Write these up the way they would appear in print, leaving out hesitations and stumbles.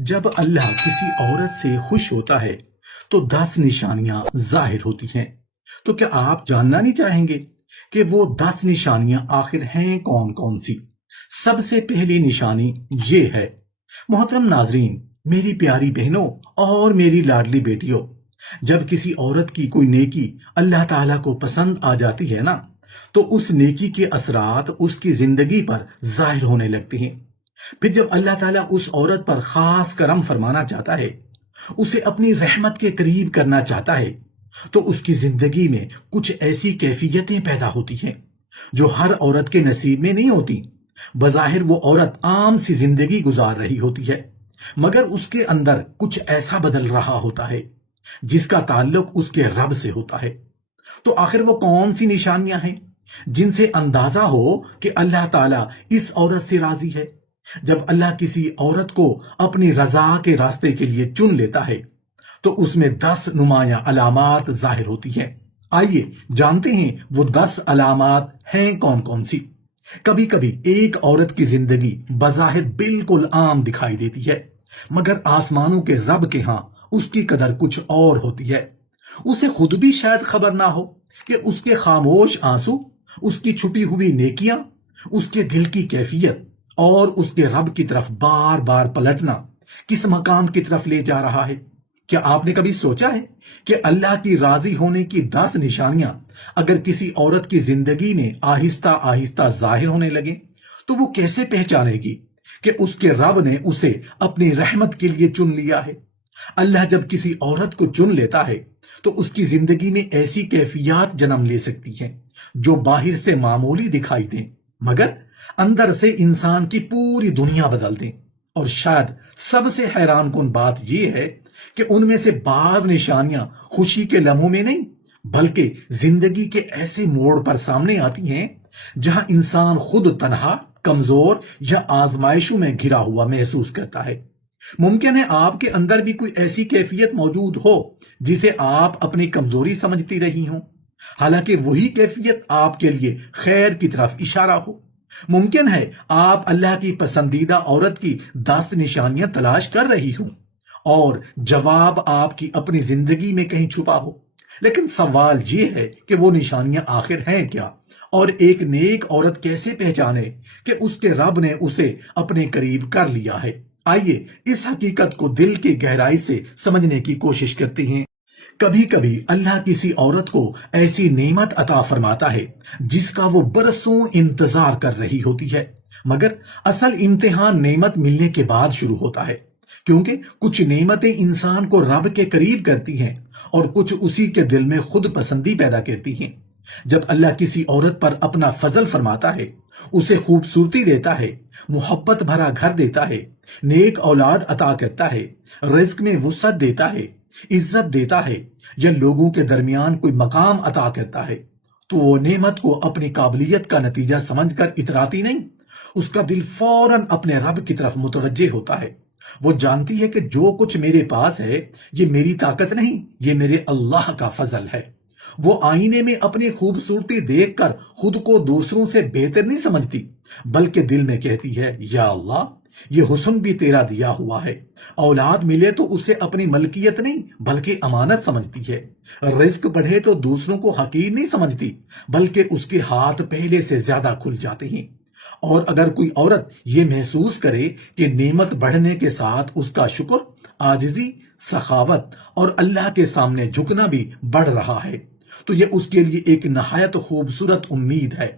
جب اللہ کسی عورت سے خوش ہوتا ہے تو 10 نشانیاں ظاہر ہوتی ہیں۔ تو کیا آپ جاننا نہیں چاہیں گے کہ وہ 10 نشانیاں آخر ہیں کون کون سی؟ سب سے پہلی نشانی یہ ہے، محترم ناظرین، میری پیاری بہنوں اور میری لاڈلی بیٹیوں، جب کسی عورت کی کوئی نیکی اللہ تعالیٰ کو پسند آ جاتی ہے نا، تو اس نیکی کے اثرات اس کی زندگی پر ظاہر ہونے لگتے ہیں۔ پھر جب اللہ تعالیٰ اس عورت پر خاص کرم فرمانا چاہتا ہے، اسے اپنی رحمت کے قریب کرنا چاہتا ہے، تو اس کی زندگی میں کچھ ایسی کیفیتیں پیدا ہوتی ہیں جو ہر عورت کے نصیب میں نہیں ہوتی۔ بظاہر وہ عورت عام سی زندگی گزار رہی ہوتی ہے، مگر اس کے اندر کچھ ایسا بدل رہا ہوتا ہے جس کا تعلق اس کے رب سے ہوتا ہے۔ تو آخر وہ کون سی نشانیاں ہیں جن سے اندازہ ہو کہ اللہ تعالیٰ اس عورت سے راضی ہے؟ جب اللہ کسی عورت کو اپنی رضا کے راستے کے لیے چن لیتا ہے تو اس میں 10 نمایاں علامات ظاہر ہوتی ہیں۔ آئیے جانتے ہیں وہ 10 علامات ہیں کون کون سی۔ کبھی کبھی ایک عورت کی زندگی بظاہر بالکل عام دکھائی دیتی ہے، مگر آسمانوں کے رب کے ہاں اس کی قدر کچھ اور ہوتی ہے۔ اسے خود بھی شاید خبر نہ ہو کہ اس کے خاموش آنسو، اس کی چھپی ہوئی نیکیاں، اس کے دل کی کیفیت اور اس کے رب کی طرف بار بار پلٹنا کس مقام کی طرف لے جا رہا ہے۔ کیا آپ نے کبھی سوچا ہے کہ اللہ کی راضی ہونے کی 10 نشانیاں اگر کسی عورت کی زندگی میں آہستہ آہستہ ظاہر ہونے لگیں تو وہ کیسے پہچانے گی کہ اس کے رب نے اسے اپنی رحمت کے لیے چن لیا ہے؟ اللہ جب کسی عورت کو چن لیتا ہے تو اس کی زندگی میں ایسی کیفیات جنم لے سکتی ہیں جو باہر سے معمولی دکھائی دیں، مگر اندر سے انسان کی پوری دنیا بدل دیں۔ اور شاید سب سے حیران کن بات یہ ہے کہ ان میں سے بعض نشانیاں خوشی کے لمحوں میں نہیں، بلکہ زندگی کے ایسے موڑ پر سامنے آتی ہیں جہاں انسان خود تنہا، کمزور یا آزمائشوں میں گھرا ہوا محسوس کرتا ہے۔ ممکن ہے آپ کے اندر بھی کوئی ایسی کیفیت موجود ہو جسے آپ اپنی کمزوری سمجھتی رہی ہوں، حالانکہ وہی کیفیت آپ کے لیے خیر کی طرف اشارہ ہو۔ ممکن ہے آپ اللہ کی پسندیدہ عورت کی 10 نشانیاں تلاش کر رہی ہوں اور جواب آپ کی اپنی زندگی میں کہیں چھپا ہو، لیکن سوال یہ ہے کہ وہ نشانیاں آخر ہیں کیا، اور ایک نیک عورت کیسے پہچانے کہ اس کے رب نے اسے اپنے قریب کر لیا ہے؟ آئیے اس حقیقت کو دل کی گہرائی سے سمجھنے کی کوشش کرتے ہیں۔ کبھی کبھی اللہ کسی عورت کو ایسی نعمت عطا فرماتا ہے جس کا وہ برسوں انتظار کر رہی ہوتی ہے، مگر اصل امتحان نعمت ملنے کے بعد شروع ہوتا ہے، کیونکہ کچھ نعمتیں انسان کو رب کے قریب کرتی ہیں اور کچھ اسی کے دل میں خود پسندی پیدا کرتی ہیں۔ جب اللہ کسی عورت پر اپنا فضل فرماتا ہے، اسے خوبصورتی دیتا ہے، محبت بھرا گھر دیتا ہے، نیک اولاد عطا کرتا ہے، رزق میں وسعت دیتا ہے، عزت دیتا ہے یا لوگوں کے درمیان کوئی مقام عطا کرتا ہے، تو وہ نعمت کو اپنی قابلیت کا نتیجہ سمجھ کر اتراتی نہیں، اس کا دل فوراً اپنے رب کی طرف متوجہ ہوتا ہے۔ وہ جانتی ہے کہ جو کچھ میرے پاس ہے یہ میری طاقت نہیں، یہ میرے اللہ کا فضل ہے۔ وہ آئینے میں اپنی خوبصورتی دیکھ کر خود کو دوسروں سے بہتر نہیں سمجھتی، بلکہ دل میں کہتی ہے، یا اللہ، یہ حسن بھی تیرا دیا ہوا ہے۔ اولاد ملے تو اسے اپنی ملکیت نہیں بلکہ امانت سمجھتی ہے۔ رزق بڑھے تو دوسروں کو حقیر نہیں سمجھتی، بلکہ اس کے ہاتھ پہلے سے زیادہ کھل جاتے ہیں۔ اور اگر کوئی عورت یہ محسوس کرے کہ نعمت بڑھنے کے ساتھ اس کا شکر، عاجزی، سخاوت اور اللہ کے سامنے جھکنا بھی بڑھ رہا ہے، تو یہ اس کے لیے ایک نہایت خوبصورت امید ہے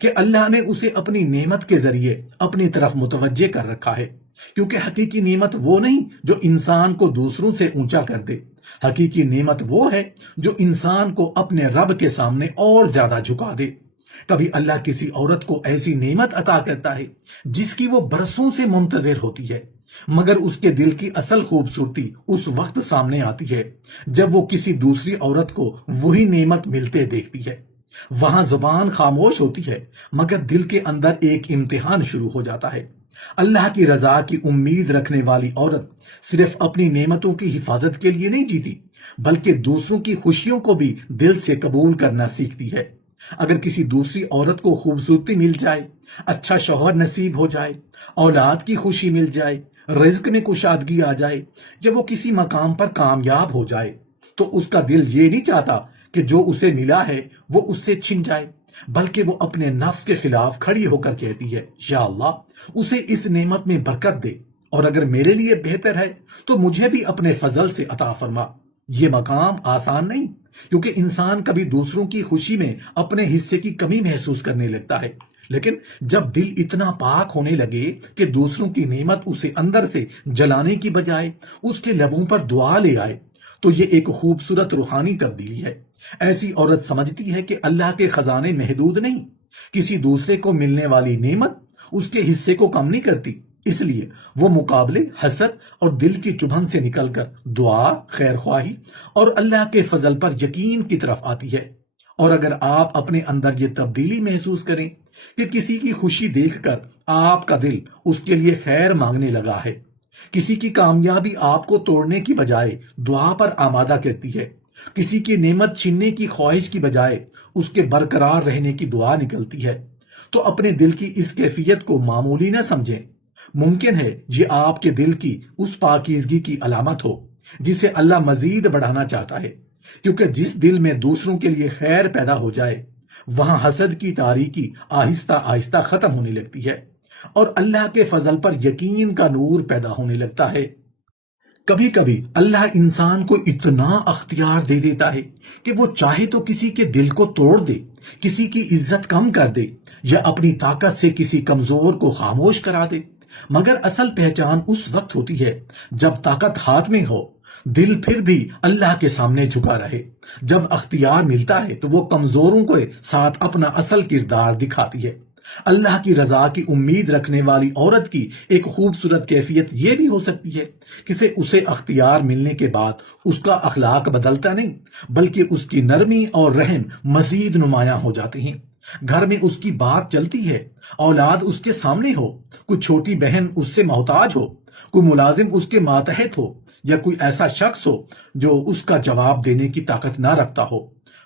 کہ اللہ نے اسے اپنی نعمت کے ذریعے اپنی طرف متوجہ کر رکھا ہے، کیونکہ حقیقی نعمت وہ نہیں جو انسان کو دوسروں سے اونچا کر دے، حقیقی نعمت وہ ہے جو انسان کو اپنے رب کے سامنے اور زیادہ جھکا دے۔ کبھی اللہ کسی عورت کو ایسی نعمت عطا کرتا ہے جس کی وہ برسوں سے منتظر ہوتی ہے، مگر اس کے دل کی اصل خوبصورتی اس وقت سامنے آتی ہے جب وہ کسی دوسری عورت کو وہی نعمت ملتے دیکھتی ہے۔ وہاں زبان خاموش ہوتی ہے، مگر دل کے اندر ایک امتحان شروع ہو جاتا ہے۔ اللہ کی رضا کی امید رکھنے والی عورت صرف اپنی نعمتوں کی حفاظت کے لیے نہیں جیتی، بلکہ دوسروں کی خوشیوں کو بھی دل سے قبول کرنا سیکھتی ہے۔ اگر کسی دوسری عورت کو خوبصورتی مل جائے، اچھا شوہر نصیب ہو جائے، اولاد کی خوشی مل جائے، رزق میں کشادگی آ جائے یا وہ کسی مقام پر کامیاب ہو جائے تو اس کا دل یہ نہیں چاہتا کہ جو اسے ملا ہے وہ اس سے چھن جائے، بلکہ وہ اپنے نفس کے خلاف کھڑی ہو کر کہتی ہے یا اللہ اسے اس نعمت میں برکت دے، اور اگر میرے لیے بہتر ہے تو مجھے بھی اپنے فضل سے عطا فرما۔ یہ مقام آسان نہیں، کیونکہ انسان کبھی دوسروں کی خوشی میں اپنے حصے کی کمی محسوس کرنے لگتا ہے، لیکن جب دل اتنا پاک ہونے لگے کہ دوسروں کی نعمت اسے اندر سے جلانے کی بجائے اس کے لبوں پر دعا لے آئے تو یہ ایک خوبصورت روحانی تبدیلی ہے۔ ایسی عورت سمجھتی ہے کہ اللہ کے خزانے محدود نہیں، کسی دوسرے کو ملنے والی نعمت اس کے حصے کو کم نہیں کرتی، اس لیے وہ مقابلے، حسد اور دل کی چبھن سے نکل کر دعا، خیر خواہی اور اللہ کے فضل پر یقین کی طرف آتی ہے۔ اور اگر آپ اپنے اندر یہ تبدیلی محسوس کریں کہ کسی کی خوشی دیکھ کر آپ کا دل اس کے لیے خیر مانگنے لگا ہے، کسی کی کامیابی آپ کو توڑنے کی بجائے دعا پر آمادہ کرتی ہے، کسی کی نعمت چھیننے کی خواہش کی بجائے اس کے برقرار رہنے کی دعا نکلتی ہے، تو اپنے دل کی اس کیفیت کو معمولی نہ سمجھیں۔ ممکن ہے یہ آپ کے دل کی اس پاکیزگی کی علامت ہو جسے اللہ مزید بڑھانا چاہتا ہے، کیونکہ جس دل میں دوسروں کے لیے خیر پیدا ہو جائے وہاں حسد کی تاریکی آہستہ آہستہ ختم ہونے لگتی ہے اور اللہ کے فضل پر یقین کا نور پیدا ہونے لگتا ہے۔ کبھی کبھی اللہ انسان کو اتنا اختیار دے دیتا ہے کہ وہ چاہے تو کسی کے دل کو توڑ دے، کسی کی عزت کم کر دے یا اپنی طاقت سے کسی کمزور کو خاموش کرا دے، مگر اصل پہچان اس وقت ہوتی ہے جب طاقت ہاتھ میں ہو، دل پھر بھی اللہ کے سامنے جھکا رہے۔ جب اختیار ملتا ہے تو وہ کمزوروں کے ساتھ اپنا اصل کردار دکھاتی ہے۔ اللہ کی رضا کی امید رکھنے والی عورت کی ایک خوبصورت کیفیت یہ بھی ہو سکتی ہے کہ اسے اختیار ملنے کے بعد اس کا اخلاق بدلتا نہیں، بلکہ اس کی نرمی اور رحم مزید نمایاں ہو جاتے ہیں۔ گھر میں اس کی بات چلتی ہے، اولاد اس کے سامنے ہو، کوئی چھوٹی بہن اس سے محتاج ہو، کوئی ملازم اس کے ماتحت ہو یا کوئی ایسا شخص ہو جو اس کا جواب دینے کی طاقت نہ رکھتا ہو،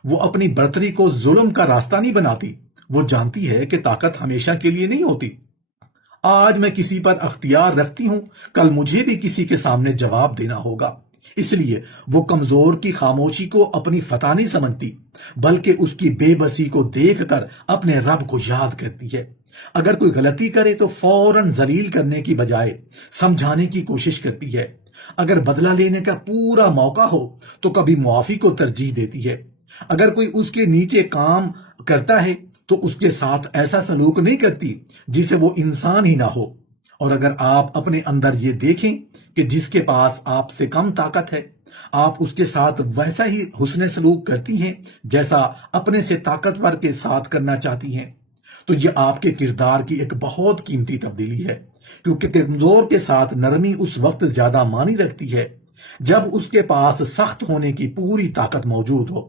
وہ اپنی برتری کو ظلم کا راستہ نہیں بناتی۔ وہ جانتی ہے کہ طاقت ہمیشہ کے لیے نہیں ہوتی۔ آج میں کسی پر اختیار رکھتی ہوں، کل مجھے بھی کسی کے سامنے جواب دینا ہوگا، اس لیے وہ کمزور کی خاموشی کو اپنی فتح نہیں سمجھتی، بلکہ اس کی بے بسی کو دیکھ کر اپنے رب کو یاد کرتی ہے۔ اگر کوئی غلطی کرے تو فوراً ذلیل کرنے کی بجائے سمجھانے کی کوشش کرتی ہے۔ اگر بدلہ لینے کا پورا موقع ہو تو کبھی معافی کو ترجیح دیتی ہے۔ اگر کوئی اس کے نیچے کام کرتا ہے تو اس کے ساتھ ایسا سلوک نہیں کرتی جسے وہ انسان ہی نہ ہو۔ اور اگر آپ اپنے اندر یہ دیکھیں کہ جس کے پاس آپ سے کم طاقت ہے، آپ اس کے ساتھ ویسا ہی حسن سلوک کرتی ہیں جیسا اپنے سے طاقتور کے ساتھ کرنا چاہتی ہیں، تو یہ آپ کے کردار کی ایک بہت قیمتی تبدیلی ہے، کیونکہ کمزور کے ساتھ نرمی اس وقت زیادہ معنی رکھتی ہے جب اس کے پاس سخت ہونے کی پوری طاقت موجود ہو۔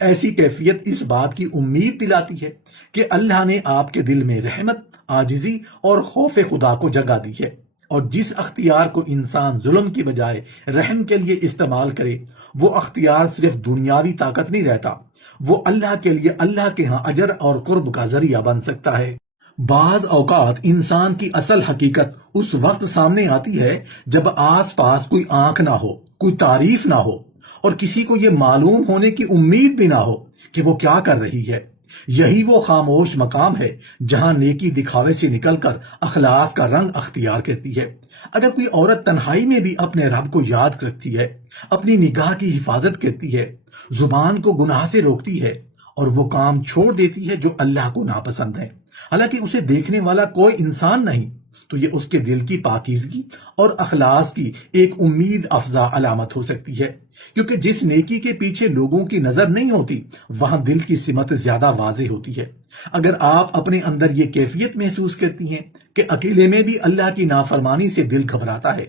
ایسی کیفیت اس بات کی امید دلاتی ہے کہ اللہ نے آپ کے دل میں رحمت، عاجزی اور خوف خدا کو جگہ دی ہے، اور جس اختیار کو انسان ظلم کی بجائے رحم کے لیے استعمال کرے وہ اختیار صرف دنیاوی طاقت نہیں رہتا، وہ اللہ کے لیے اللہ کے ہاں اجر اور قرب کا ذریعہ بن سکتا ہے۔ بعض اوقات انسان کی اصل حقیقت اس وقت سامنے آتی ہے جب آس پاس کوئی آنکھ نہ ہو، کوئی تعریف نہ ہو اور کسی کو یہ معلوم ہونے کی امید بھی نہ ہو کہ وہ کیا کر رہی ہے۔ یہی وہ خاموش مقام ہے جہاں نیکی دکھاوے سے نکل کر اخلاص کا رنگ اختیار کرتی ہے۔ اگر کوئی عورت تنہائی میں بھی اپنے رب کو یاد رکھتی ہے، اپنی نگاہ کی حفاظت کرتی ہے، زبان کو گناہ سے روکتی ہے اور وہ کام چھوڑ دیتی ہے جو اللہ کو ناپسند ہے، حالانکہ اسے دیکھنے والا کوئی انسان نہیں، تو یہ اس کے دل کی پاکیزگی اور اخلاص کی ایک امید افزا علامت ہو سکتی ہے، کیونکہ جس نیکی کے پیچھے لوگوں کی نظر نہیں ہوتی وہاں دل کی سمت زیادہ واضح ہوتی ہے۔ اگر آپ اپنے اندر یہ کیفیت محسوس کرتی ہیں کہ اکیلے میں بھی اللہ کی نافرمانی سے دل گھبراتا ہے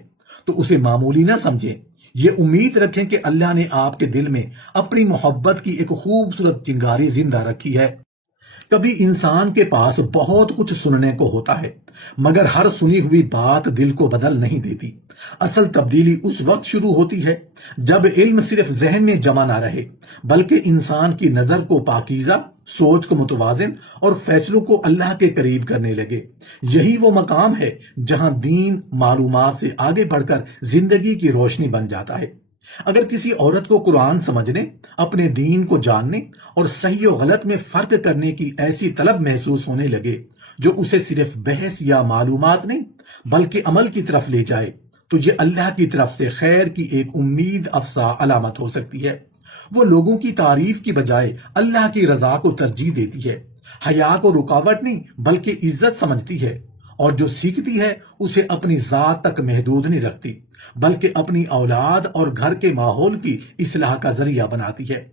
تو اسے معمولی نہ سمجھیں، یہ امید رکھیں کہ اللہ نے آپ کے دل میں اپنی محبت کی ایک خوبصورت چنگاری زندہ رکھی ہے۔ کبھی انسان کے پاس بہت کچھ سننے کو ہوتا ہے مگر ہر سنی ہوئی بات دل کو بدل نہیں دیتی۔ اصل تبدیلی اس وقت شروع ہوتی ہے جب علم صرف ذہن میں جمع نہ رہے بلکہ انسان کی نظر کو پاکیزہ سوچ کو متوازن اور فیصلوں کو اللہ کے قریب کرنے لگے۔ یہی وہ مقام ہے جہاں دین معلومات سے آگے بڑھ کر زندگی کی روشنی بن جاتا ہے۔ اگر کسی عورت کو قرآن سمجھنے، اپنے دین کو جاننے اور صحیح و غلط میں فرق کرنے کی ایسی طلب محسوس ہونے لگے جو اسے صرف بحث یا معلومات نہیں بلکہ عمل کی طرف لے جائے، تو یہ اللہ کی طرف سے خیر کی ایک امید افزا علامت ہو سکتی ہے۔ وہ لوگوں کی تعریف کی بجائے اللہ کی رضا کو ترجیح دیتی ہے، حیا کو رکاوٹ نہیں بلکہ عزت سمجھتی ہے، اور جو سیکھتی ہے اسے اپنی ذات تک محدود نہیں رکھتی بلکہ اپنی اولاد اور گھر کے ماحول کی اصلاح کا ذریعہ بناتی ہے۔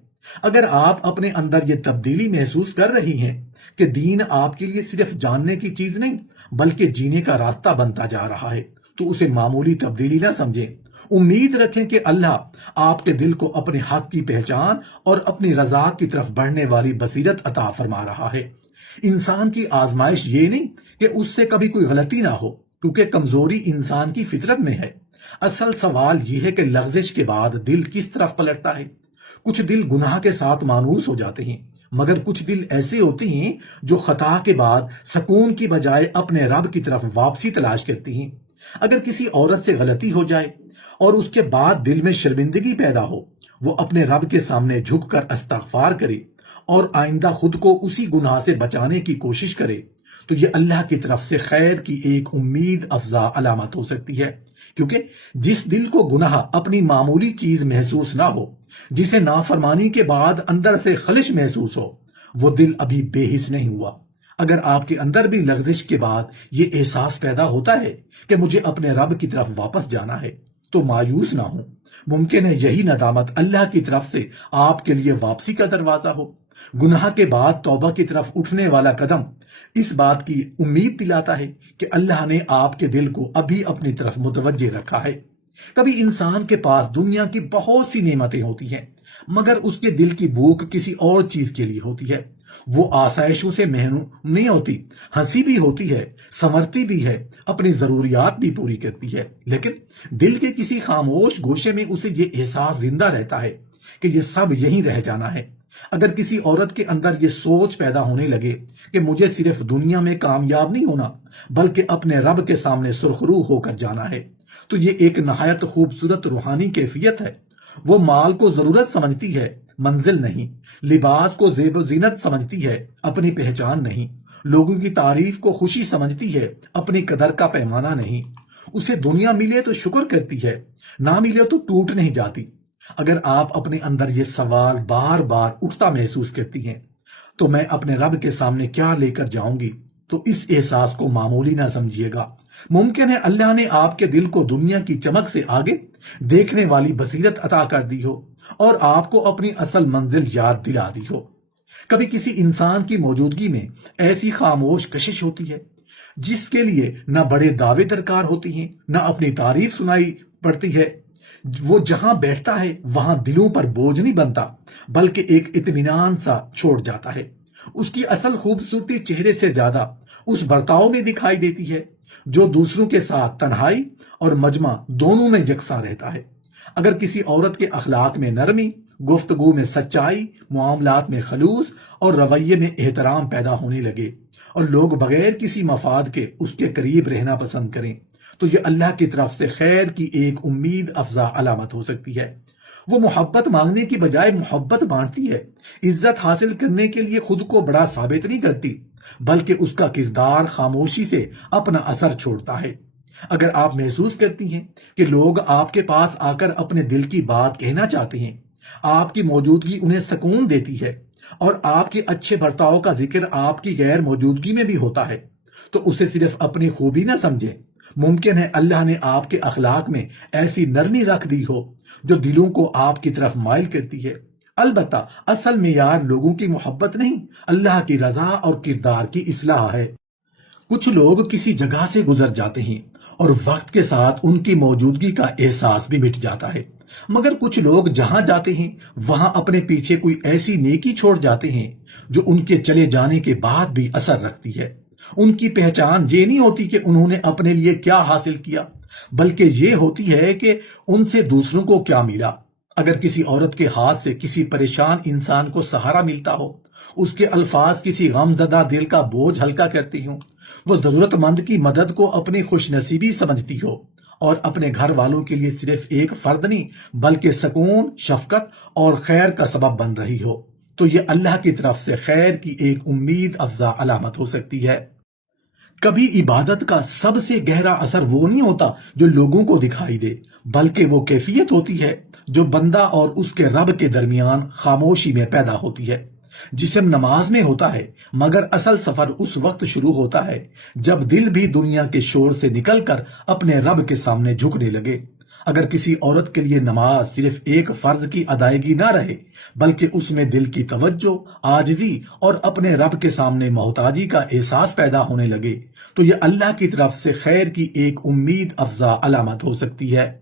اگر آپ اپنے اندر یہ تبدیلی محسوس کر رہی ہیں کہ دین آپ کے لیے صرف جاننے کی چیز نہیں بلکہ جینے کا راستہ بنتا جا رہا ہے، تو اسے معمولی تبدیلی نہ سمجھیں۔ امید رکھیں کہ اللہ آپ کے دل کو اپنے حق کی پہچان اور اپنی رضا کی طرف بڑھنے والی بصیرت عطا فرما رہا ہے۔ انسان کی آزمائش یہ نہیں کہ اس سے کبھی کوئی غلطی نہ ہو، کیونکہ کمزوری انسان کی فطرت میں ہے۔ اصل سوال یہ ہے کہ لغزش کے بعد دل کس طرف پلٹتا ہے۔ کچھ دل گناہ کے ساتھ مانوس ہو جاتے ہیں، مگر کچھ دل ایسے ہوتے ہیں جو خطا کے بعد سکون کی بجائے اپنے رب کی طرف واپسی تلاش کرتی ہیں۔ اگر کسی عورت سے غلطی ہو جائے اور اس کے بعد دل میں شرمندگی پیدا ہو، وہ اپنے رب کے سامنے جھک کر استغفار کرے اور آئندہ خود کو اسی گناہ سے بچانے کی کوشش کرے، تو یہ اللہ کی طرف سے خیر کی ایک امید افزا علامت ہو سکتی ہے۔ کیونکہ جس دل کو گناہ اپنی معمولی چیز محسوس نہ ہو، جسے نافرمانی کے بعد اندر سے خلش محسوس ہو، وہ دل ابھی بے حس نہیں ہوا۔ اگر آپ کے اندر بھی لغزش کے بعد یہ احساس پیدا ہوتا ہے کہ مجھے اپنے رب کی طرف واپس جانا ہے، تو مایوس نہ ہوں۔ ممکن ہے یہی ندامت اللہ کی طرف سے آپ کے لیے واپسی کا دروازہ ہو۔ گناہ کے بعد توبہ کی طرف اٹھنے والا قدم اس بات کی امید دلاتا ہے کہ اللہ نے آپ کے دل کو ابھی اپنی طرف متوجہ رکھا ہے۔ کبھی انسان کے پاس دنیا کی بہت سی نعمتیں ہوتی ہیں، مگر اس کے دل کی بھوک کسی اور چیز کے لیے ہوتی ہے۔ وہ آسائشوں سے محروم نہیں ہوتی، ہنسی بھی ہوتی ہے، سنورتی بھی ہے، اپنی ضروریات بھی پوری کرتی ہے، لیکن دل کے کسی خاموش گوشے میں اسے یہ احساس زندہ رہتا ہے کہ یہ سب یہیں رہ جانا ہے۔ اگر کسی عورت کے اندر یہ سوچ پیدا ہونے لگے کہ مجھے صرف دنیا میں کامیاب نہیں ہونا بلکہ اپنے رب کے سامنے سرخرو ہو کر جانا ہے، تو یہ ایک نہایت خوبصورت روحانی کیفیت ہے۔ وہ مال کو ضرورت سمجھتی ہے، منزل نہیں۔ لباس کو زیب و زینت سمجھتی ہے، اپنی پہچان نہیں۔ لوگوں کی تعریف کو خوشی سمجھتی ہے، اپنی قدر کا پیمانہ نہیں۔ اسے دنیا ملے تو شکر کرتی ہے، نہ ملے تو ٹوٹ نہیں جاتی۔ اگر آپ اپنے اندر یہ سوال بار بار اٹھتا محسوس کرتی ہیں، تو میں اپنے رب کے سامنے کیا لے کر جاؤں گی، تو اس احساس کو معمولی نہ سمجھیے گا۔ ممکن ہے اللہ نے آپ کے دل کو دنیا کی چمک سے آگے دیکھنے والی بصیرت عطا کر دی ہو اور آپ کو اپنی اصل منزل یاد دلا دی ہو۔ کبھی کسی انسان کی موجودگی میں ایسی خاموش کشش ہوتی ہے جس کے لیے نہ بڑے دعوے درکار ہوتی ہیں، نہ اپنی تعریف سنائی پڑتی ہے۔ وہ جہاں بیٹھتا ہے وہاں دلوں پر بوجھ نہیں بنتا بلکہ ایک اطمینان سا چھوڑ جاتا ہے۔ اس کی اصل خوبصورتی چہرے سے زیادہ اس برتاؤ میں دکھائی دیتی ہے جو دوسروں کے ساتھ تنہائی اور مجمع دونوں میں یکساں رہتا ہے۔ اگر کسی عورت کے اخلاق میں نرمی، گفتگو میں سچائی، معاملات میں خلوص اور رویے میں احترام پیدا ہونے لگے اور لوگ بغیر کسی مفاد کے اس کے قریب رہنا پسند کریں، تو یہ اللہ کی طرف سے خیر کی ایک امید افزا علامت ہو سکتی ہے۔ وہ محبت مانگنے کی بجائے محبت بانٹتی ہے، عزت حاصل کرنے کے لیے خود کو بڑا ثابت نہیں کرتی بلکہ اس کا کردار خاموشی سے اپنا اثر چھوڑتا ہے۔ اگر آپ محسوس کرتی ہیں کہ لوگ آپ کے پاس آ کر اپنے دل کی بات کہنا چاہتے ہیں، آپ کی موجودگی انہیں سکون دیتی ہے اور آپ کے اچھے برتاؤ کا ذکر آپ کی غیر موجودگی میں بھی ہوتا ہے، تو اسے صرف اپنی خوبی نہ سمجھیں۔ ممکن ہے اللہ نے آپ کے اخلاق میں ایسی نرمی رکھ دی ہو جو دلوں کو آپ کی طرف مائل کرتی ہے۔ البتہ اصل معیار لوگوں کی محبت نہیں، اللہ کی رضا اور کردار کی اصلاح ہے۔ کچھ لوگ کسی جگہ سے گزر جاتے ہیں اور وقت کے ساتھ ان کی موجودگی کا احساس بھی مٹ جاتا ہے، مگر کچھ لوگ جہاں جاتے ہیں وہاں اپنے پیچھے کوئی ایسی نیکی چھوڑ جاتے ہیں جو ان کے چلے جانے کے بعد بھی اثر رکھتی ہے۔ ان کی پہچان یہ نہیں ہوتی کہ انہوں نے اپنے لیے کیا حاصل کیا، بلکہ یہ ہوتی ہے کہ ان سے دوسروں کو کیا ملا۔ اگر کسی عورت کے ہاتھ سے کسی پریشان انسان کو سہارا ملتا ہو، اس کے الفاظ کسی غم زدہ دل کا بوجھ ہلکا کرتی ہوں، وہ ضرورت مند کی مدد کو اپنی خوش نصیبی سمجھتی ہو اور اپنے گھر والوں کے لیے صرف ایک فرد نہیں بلکہ سکون، شفقت اور خیر کا سبب بن رہی ہو، تو یہ اللہ کی طرف سے خیر کی ایک امید افزا علامت ہو سکتی ہے۔ کبھی عبادت کا سب سے گہرا اثر وہ نہیں ہوتا جو لوگوں کو دکھائی دے، بلکہ وہ کیفیت ہوتی ہے جو بندہ اور اس کے رب کے درمیان خاموشی میں پیدا ہوتی ہے۔ جسم نماز میں ہوتا ہے، مگر اصل سفر اس وقت شروع ہوتا ہے جب دل بھی دنیا کے شور سے نکل کر اپنے رب کے سامنے جھکنے لگے۔ اگر کسی عورت کے لیے نماز صرف ایک فرض کی ادائیگی نہ رہے بلکہ اس میں دل کی توجہ، عاجزی اور اپنے رب کے سامنے محتاجی کا احساس پیدا ہونے لگے، تو یہ اللہ کی طرف سے خیر کی ایک امید افزا علامت ہو سکتی ہے۔